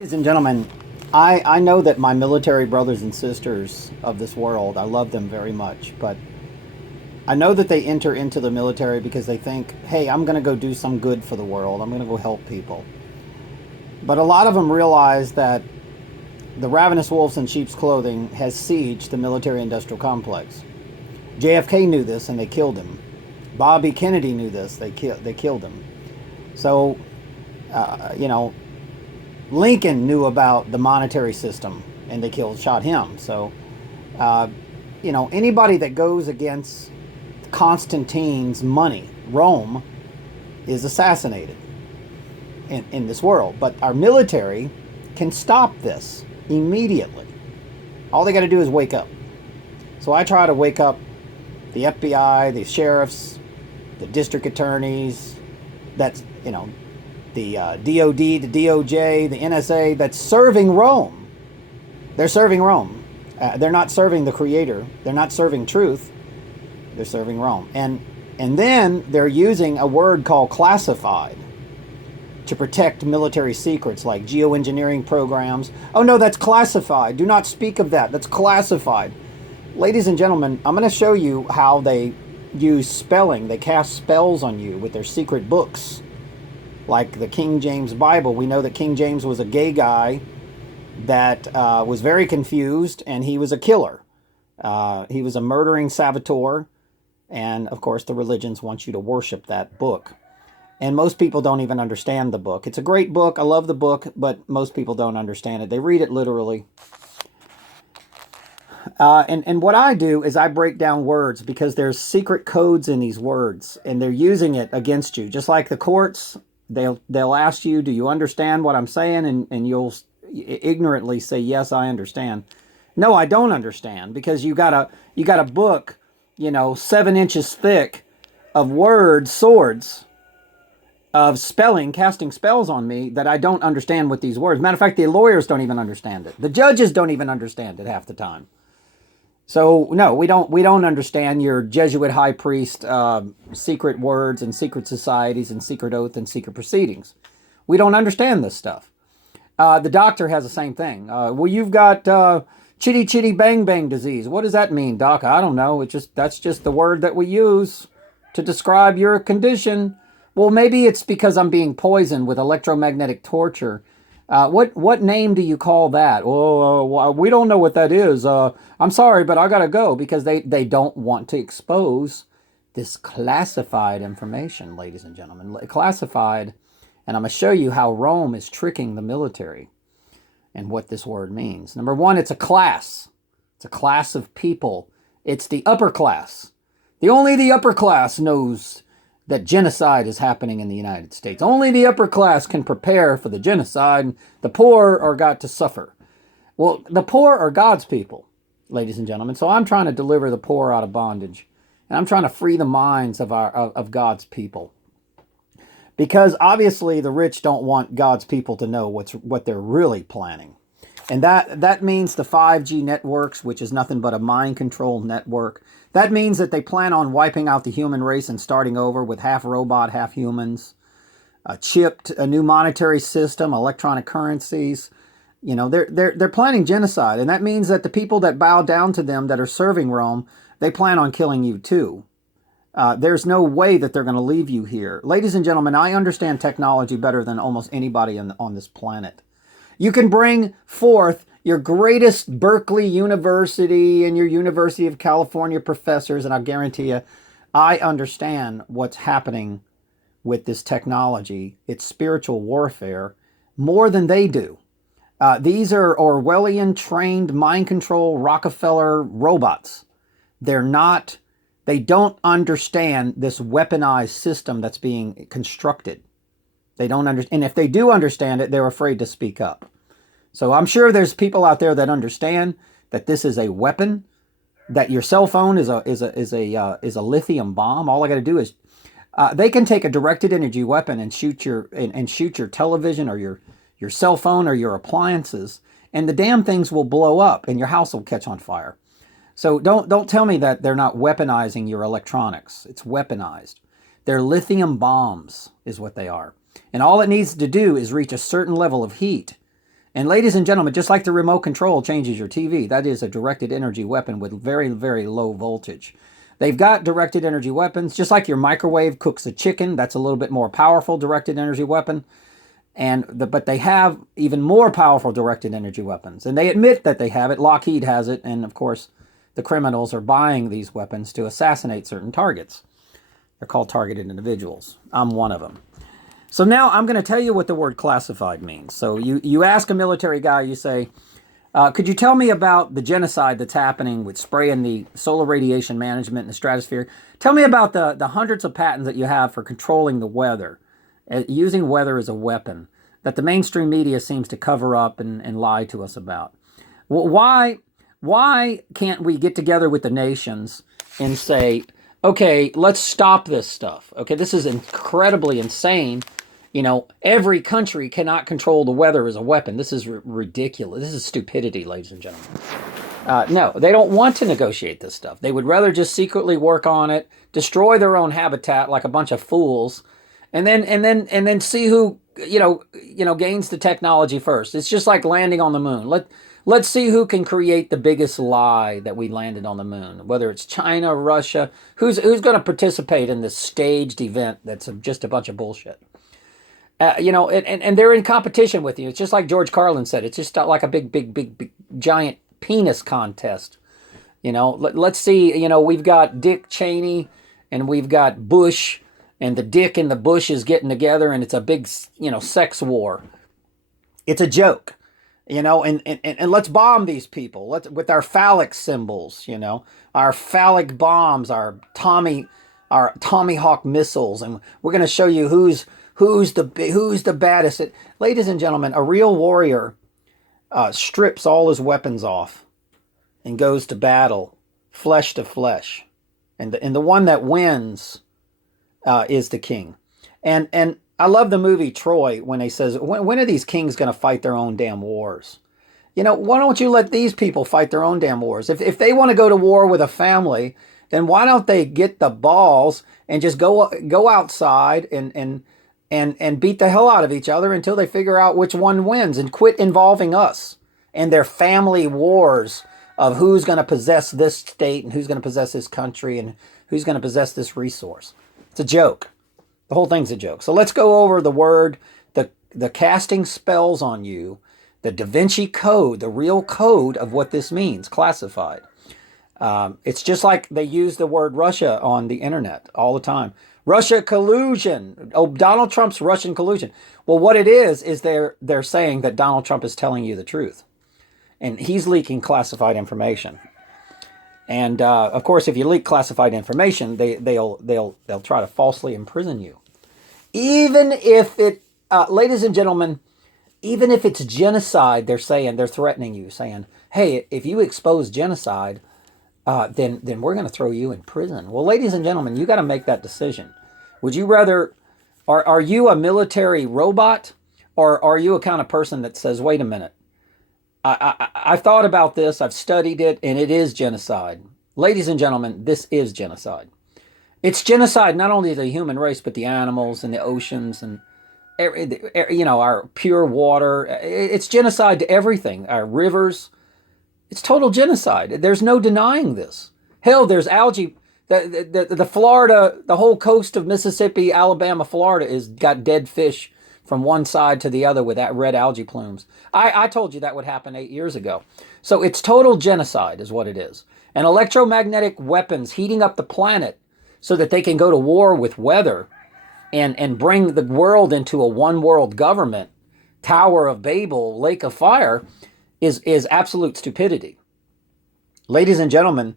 Ladies and gentlemen, I know that my military brothers and sisters of this world, I love them very much, but I know that they enter into the military because they think, hey, I'm going to go do some good for the world. I'm going to go help people. But a lot of them realize that the ravenous wolves in sheep's clothing has sieged the military industrial complex. JFK knew this and they killed him. Bobby Kennedy knew this, they killed him. So, you know, Lincoln knew about the monetary system and they shot him. So, uh, anybody that goes against Constantine's money, Rome, is assassinated in this world. But our military can stop this immediately. All they got to do is wake up. So I try to wake up the FBI, the sheriffs, the district attorneys, that's, the DOD, the DOJ, the NSA, that's serving Rome. They're serving Rome. They're not serving the Creator. They're not serving truth. They're serving Rome. And then they're using a word called classified to protect military secrets like geoengineering programs. Oh no, that's classified. Do not speak of that. That's classified. Ladies and gentlemen, I'm going to show you how they use spelling. They cast spells on you with their secret books. Like the King James Bible. We know that King James was a gay guy that was very confused, and he was a killer. He was a murdering saboteur, and of course the religions want you to worship that book. And most people don't even understand the book. It's a great book. I love the book, but most people don't understand it. They read it literally. And what I do is I break down words because there's secret codes in these words, and they're using it against you. Just like the courts, they'll ask you, do you understand what I'm saying? And you'll ignorantly say, yes, I understand. No, I don't understand, because you got a book, 7 inches thick of words, swords, of spelling, casting spells on me that I don't understand with these words. Matter of fact, the lawyers don't even understand it. The judges don't even understand it half the time. So no, we don't understand your Jesuit high priest secret words and secret societies and secret oath and secret proceedings. We don't understand this stuff. The doctor has the same thing. Well, you've got chitty chitty bang bang disease. What does that mean, doc? I don't know. That's just the word that we use to describe your condition. Well, maybe it's because I'm being poisoned with electromagnetic torture. What name do you call that? Well, we don't know what that is. I'm sorry, but I gotta go, because they don't want to expose this classified information, ladies and gentlemen. Classified, and I'm gonna show you how Rome is tricking the military and what this word means. Number one, it's a class. It's a class of people. It's the upper class. Only the upper class knows that genocide is happening in the United States. Only the upper class can prepare for the genocide. The poor are got to suffer. Well, the poor are God's people, ladies and gentlemen. So I'm trying to deliver the poor out of bondage. And I'm trying to free the minds of God's people. Because obviously the rich don't want God's people to know what they're really planning. And that means the 5G networks, which is nothing but a mind control network. That means that they plan on wiping out the human race and starting over with half robot, half humans. A new monetary system, electronic currencies. They're planning genocide, and that means that the people that bow down to them, that are serving Rome, they plan on killing you too. There's no way that they're going to leave you here. Ladies and gentlemen, I understand technology better than almost anybody on this planet. You can bring forth your greatest Berkeley University and your University of California professors, and I guarantee you, I understand what's happening with this technology. It's spiritual warfare more than they do. These are Orwellian trained mind control Rockefeller robots. They don't understand this weaponized system that's being constructed. They don't understand, and if they do understand it, they're afraid to speak up. So I'm sure there's people out there that understand that this is a weapon, that your cell phone is a lithium bomb. All I got to do is they can take a directed energy weapon and shoot your television or your cell phone or your appliances, and the damn things will blow up and your house will catch on fire. So don't tell me that they're not weaponizing your electronics. It's weaponized. They're lithium bombs is what they are. And all it needs to do is reach a certain level of heat. And ladies and gentlemen, just like the remote control changes your TV, that is a directed energy weapon with very, very low voltage. They've got directed energy weapons, just like your microwave cooks a chicken. That's a little bit more powerful directed energy weapon. But they have even more powerful directed energy weapons. And they admit that they have it. Lockheed has it. And of course, the criminals are buying these weapons to assassinate certain targets. They're called targeted individuals. I'm one of them. So now I'm going to tell you what the word classified means. So you ask a military guy, you say, could you tell me about the genocide that's happening with spraying the solar radiation management in the stratosphere? Tell me about the hundreds of patents that you have for controlling the weather, using weather as a weapon that the mainstream media seems to cover up and lie to us about. Well, why can't we get together with the nations and say, okay, let's stop this stuff. Okay, this is incredibly insane. You know, every country cannot control the weather as a weapon. This is ridiculous. This is stupidity, ladies and gentlemen. No, they don't want to negotiate this stuff. They would rather just secretly work on it, destroy their own habitat like a bunch of fools, and then see who gains the technology first. It's just like landing on the moon. Let's see who can create the biggest lie that we landed on the moon. Whether it's China, Russia, who's going to participate in this staged event that's just a bunch of bullshit. And they're in competition with you. It's just like George Carlin said. It's just like a big giant penis contest. Let's see. We've got Dick Cheney and we've got Bush, and the Dick and the Bush is getting together, and it's a big, sex war. It's a joke, and let's bomb these people. With our phallic symbols, our phallic bombs, our Tomahawk missiles, and we're going to show you who's the baddest. Ladies and gentlemen, a real warrior strips all his weapons off and goes to battle, flesh to flesh, and the one that wins is the king. And I love the movie Troy when he says, when are these kings going to fight their own damn wars? Why don't you let these people fight their own damn wars? If they want to go to war with a family, then why don't they get the balls and just go outside and beat the hell out of each other until they figure out which one wins, and quit involving us in their family wars of who's going to possess this state and who's going to possess this country and who's going to possess this resource. It's a joke. The whole thing's a joke. So let's go over the word, the casting spells on you, the Da Vinci Code, the real code of what this means, classified. It's just like they use the word Russia on the internet all the time. Russia collusion. Oh, Donald Trump's Russian collusion. Well, what it is they're saying that Donald Trump is telling you the truth, and he's leaking classified information. And of course, if you leak classified information, they'll try to falsely imprison you, even if it, ladies and gentlemen, even if it's genocide. They're threatening you, saying, "Hey, if you expose genocide, then we're going to throw you in prison." Well, ladies and gentlemen, you got to make that decision. Would you rather? Are you a military robot, or are you a kind of person that says, "Wait a minute, I've thought about this, I've studied it, and it is genocide." Ladies and gentlemen, this is genocide. It's genocide not only of the human race, but the animals and the oceans and our pure water. It's genocide to everything. Our rivers. It's total genocide. There's no denying this. Hell, there's algae. The Florida, the whole coast of Mississippi, Alabama, Florida is got dead fish from one side to the other with that red algae plumes. I told you that would happen 8 years ago. So it's total genocide is what it is. And electromagnetic weapons heating up the planet so that they can go to war with weather and bring the world into a one world government, Tower of Babel, Lake of Fire, is absolute stupidity. Ladies and gentlemen,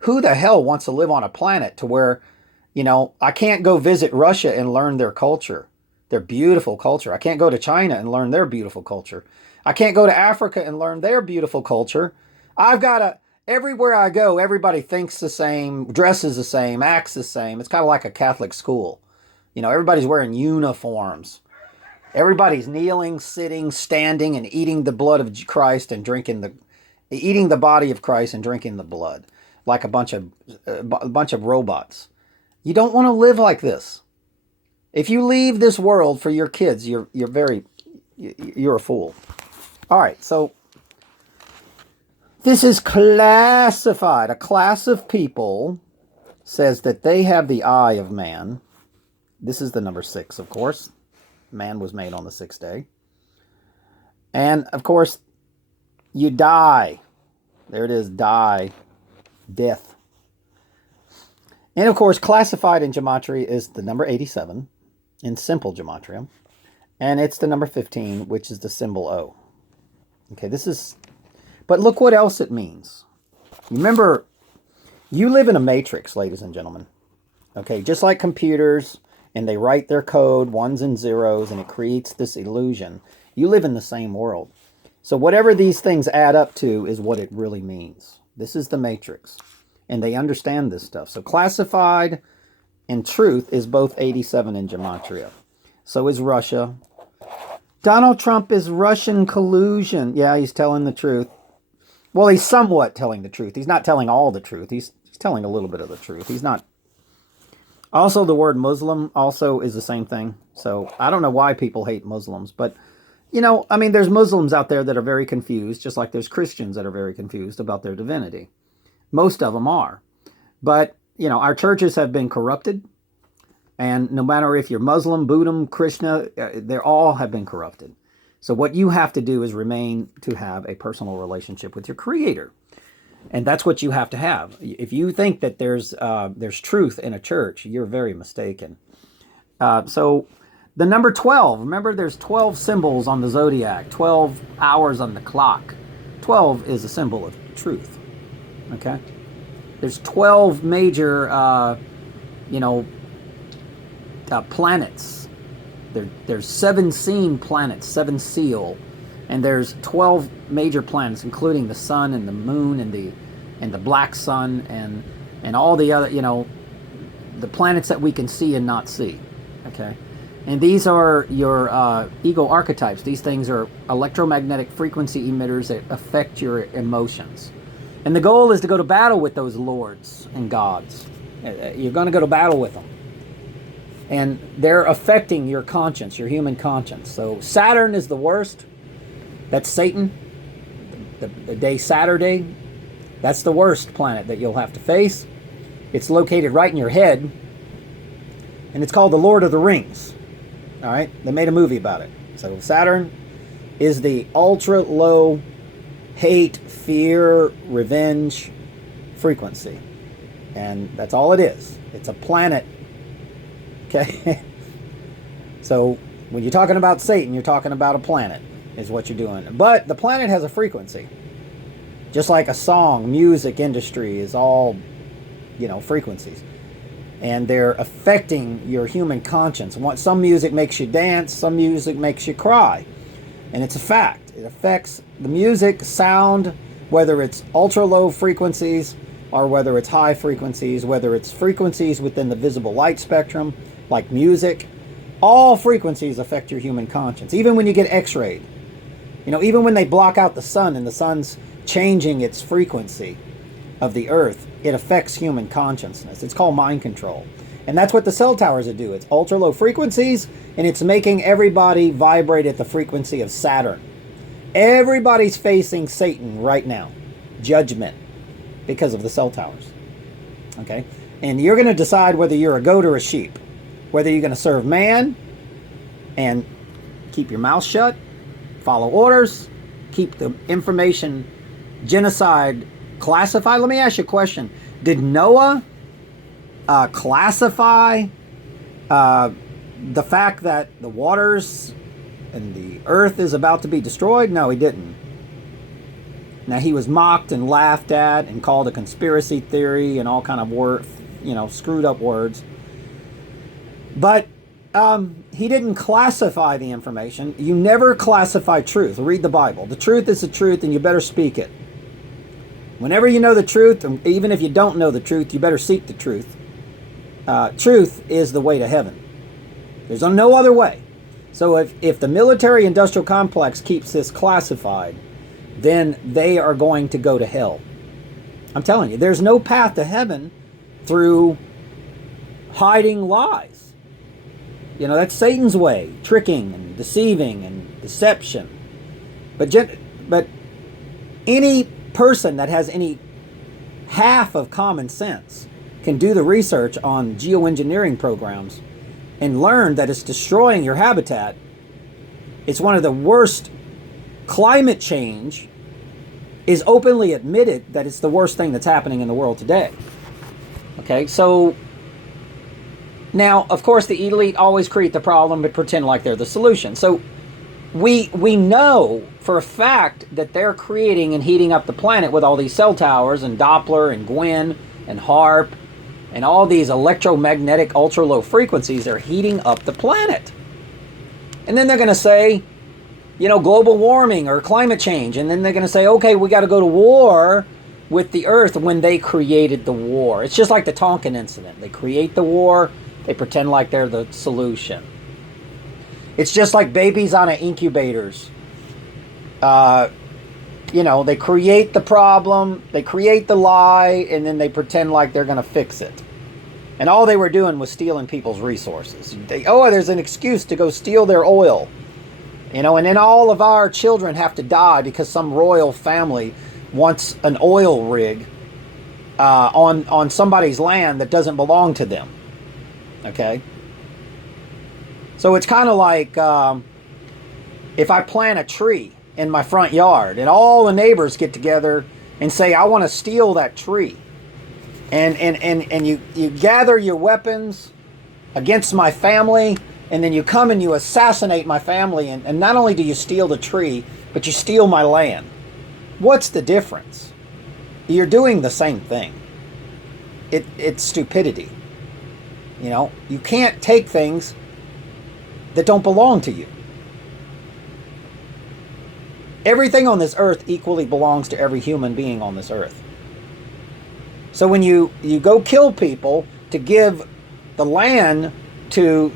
who the hell wants to live on a planet to where, I can't go visit Russia and learn their culture, their beautiful culture. I can't go to China and learn their beautiful culture. I can't go to Africa and learn their beautiful culture. Everywhere I go, everybody thinks the same, dresses the same, acts the same. It's kind of like a Catholic school. Everybody's wearing uniforms. Everybody's kneeling, sitting, standing, and eating the blood of Christ and eating the body of Christ and drinking the blood, like a bunch of robots. You don't want to live like this. If you leave this world for your kids, you're a fool. All right, so this is classified. A class of people says that they have the eye of man. This is the number 6, of course. Man was made on the 6th day. And, of course, you die. There it is, die. Death. And, of course, classified in gematria is the number 87 in simple gematria. And it's the number 15, which is the symbol O. Okay, this is... But look what else it means. Remember, you live in a matrix, ladies and gentlemen. Okay, just like computers, and they write their code, ones and zeros, and it creates this illusion. You live in the same world. So whatever these things add up to is what it really means. This is the matrix. And they understand this stuff. So classified and truth is both 87 in gematria. So is Russia. Donald Trump is Russian collusion. Yeah, he's telling the truth. Well, he's somewhat telling the truth. He's not telling all the truth. He's telling a little bit of the truth. He's not. Also, the word Muslim also is the same thing. So I don't know why people hate Muslims. But, you know, I mean, there's Muslims out there that are very confused, just like there's Christians that are very confused about their divinity. Most of them are. But, you know, our churches have been corrupted. And no matter if you're Muslim, Buddhist, Krishna, they all have been corrupted. So what you have to do is remain to have a personal relationship with your Creator. And that's what you have to have. If you think that there's truth in a church, you're very mistaken. So the number 12, remember there's 12 symbols on the zodiac, 12 hours on the clock. 12 is a symbol of truth. Okay? There's 12 major, planets. There's 7 seen planets, 7 seal, and there's 12 major planets, including the sun and the moon and the black sun and all the other, the planets that we can see and not see. Okay, and these are your ego archetypes. These things are electromagnetic frequency emitters that affect your emotions, and the goal is to go to battle with those lords and gods. You're going to go to battle with them. And they're affecting your conscience, your human conscience. So Saturn is the worst. That's Satan. The day Saturday. That's the worst planet that you'll have to face. It's located right in your head. And it's called the Lord of the Rings. All right? They made a movie about it. So Saturn is the ultra low hate, fear, revenge frequency. And that's all it is. It's a planet. Okay, so when you're talking about Satan, you're talking about a planet, is what you're doing. But the planet has a frequency. Just like a song, music industry is all, frequencies. And they're affecting your human conscience. Some music makes you dance, some music makes you cry. And it's a fact. It affects the music, sound, whether it's ultra low frequencies or whether it's high frequencies, whether it's frequencies within the visible light spectrum, like music. All frequencies affect your human conscience, even when you get x-rayed. Even when they block out the sun and the sun's changing its frequency of the earth, it affects human consciousness. It's called mind control. And that's what the cell towers do. It's ultra low frequencies, and it's making everybody vibrate at the frequency of Saturn. Everybody's facing Satan right now. Judgment. Because of the cell towers. Okay? And you're going to decide whether you're a goat or a sheep. Whether you're going to serve man and keep your mouth shut, follow orders, keep the information genocide classified. Let me ask you a question. Did Noah classify the fact that the waters and the earth is about to be destroyed? No, he didn't. Now, he was mocked and laughed at and called a conspiracy theory and all kind of screwed up words. But he didn't classify the information. You never classify truth. Read the Bible. The truth is the truth, and you better speak it. Whenever you know the truth, and even if you don't know the truth, you better seek the truth. Truth is the way to heaven. There's no other way. So if the military-industrial complex keeps this classified, then they are going to go to hell. I'm telling you, there's no path to heaven through hiding lies. That's Satan's way, tricking and deceiving and deception. But any person that has any half of common sense can do the research on geoengineering programs and learn that it's destroying your habitat. It's one of the worst. Climate change is openly admitted that it's the worst thing that's happening in the world today. Okay, so now, of course, the elite always create the problem but pretend like they're the solution. So we know for a fact that they're creating and heating up the planet with all these cell towers and Doppler and Gwen and HARP and all these electromagnetic ultra low frequencies. They're heating up the planet. And then they're going to say, global warming or climate change. And then they're going to say, okay, we got to go to war with the earth when they created the war. It's just like the Tonkin incident. They create the war. They pretend like they're the solution. It's just like babies on an incubators. They create the problem, they create the lie, and then they pretend like they're going to fix it. And all they were doing was stealing people's resources. There's an excuse to go steal their oil. And then all of our children have to die because some royal family wants an oil rig on somebody's land that doesn't belong to them. Okay? So it's kind of like if I plant a tree in my front yard and all the neighbors get together and say, I want to steal that tree. And you gather your weapons against my family, and then you come and you assassinate my family, and not only do you steal the tree, but you steal my land. What's the difference? You're doing the same thing. It's stupidity. You can't take things that don't belong to you. Everything on this earth equally belongs to every human being on this earth. So when you go kill people to give the land to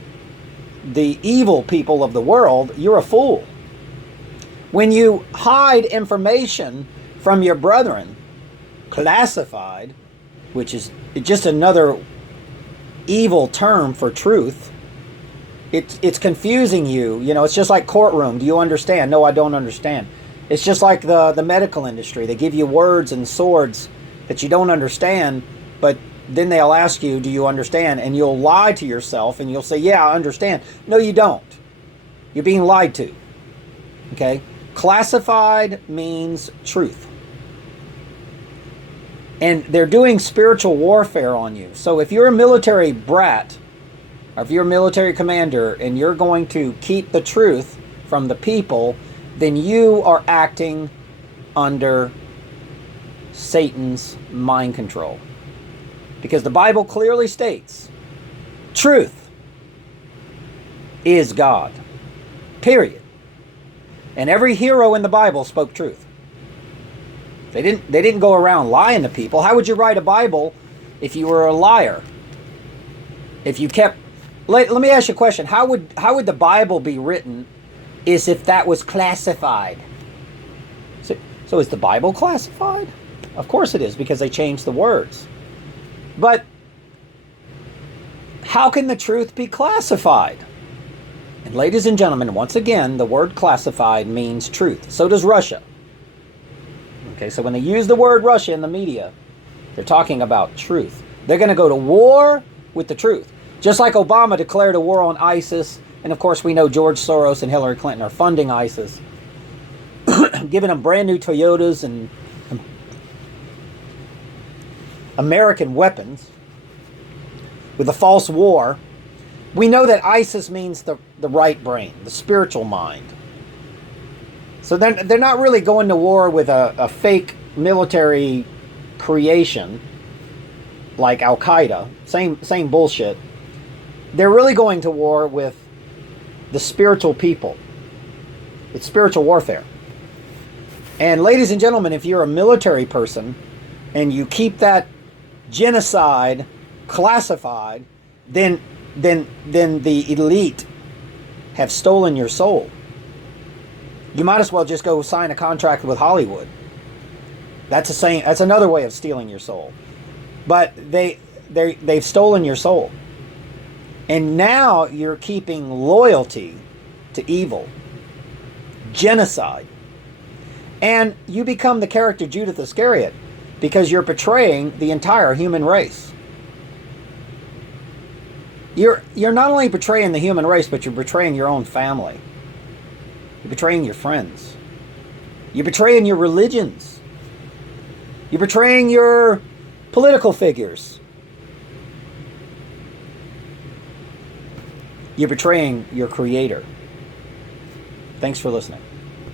the evil people of the world, you're a fool. When you hide information from your brethren, classified, which is just another evil term for truth, it's confusing you. It's just like courtroom. Do you understand? No, I don't understand. It's just like the medical industry. They give you words and swords that you don't understand, but then they'll ask you, do you understand? And you'll lie to yourself and you'll say, yeah, I understand. No, you don't. You're being lied to. Okay? Classified means truth. And they're doing spiritual warfare on you. So if you're a military brat, or if you're a military commander and you're going to keep the truth from the people, then you are acting under Satan's mind control. Because the Bible clearly states, truth is God. Period. And every hero in the Bible spoke truth. They didn't go around lying to people. How would you write a Bible if you were a liar? If you kept... Let me ask you a question. How would the Bible be written is if that was classified? So is the Bible classified? Of course it is, because they changed the words. But how can the truth be classified? And ladies and gentlemen, once again, the word classified means truth. So does Russia. Okay, so when they use the word Russia in the media, they're talking about truth. They're going to go to war with the truth. Just like Obama declared a war on ISIS, and of course we know George Soros and Hillary Clinton are funding ISIS, giving them brand new Toyotas and American weapons with a false war. We know that ISIS means the right brain, the spiritual mind. So they're not really going to war with a fake military creation like Al-Qaeda. Same bullshit. They're really going to war with the spiritual people. It's spiritual warfare. And ladies and gentlemen, if you're a military person and you keep that genocide classified, then the elite have stolen your soul. You might as well just go sign a contract with Hollywood. That's another way of stealing your soul. But they've stolen your soul. And now you're keeping loyalty to evil, genocide, And you become the character Judith Iscariot because you're betraying the entire human race. You're not only betraying the human race, but you're betraying your own family. You're betraying your friends. You're betraying your religions. You're betraying your political figures. You're betraying your creator. Thanks for listening.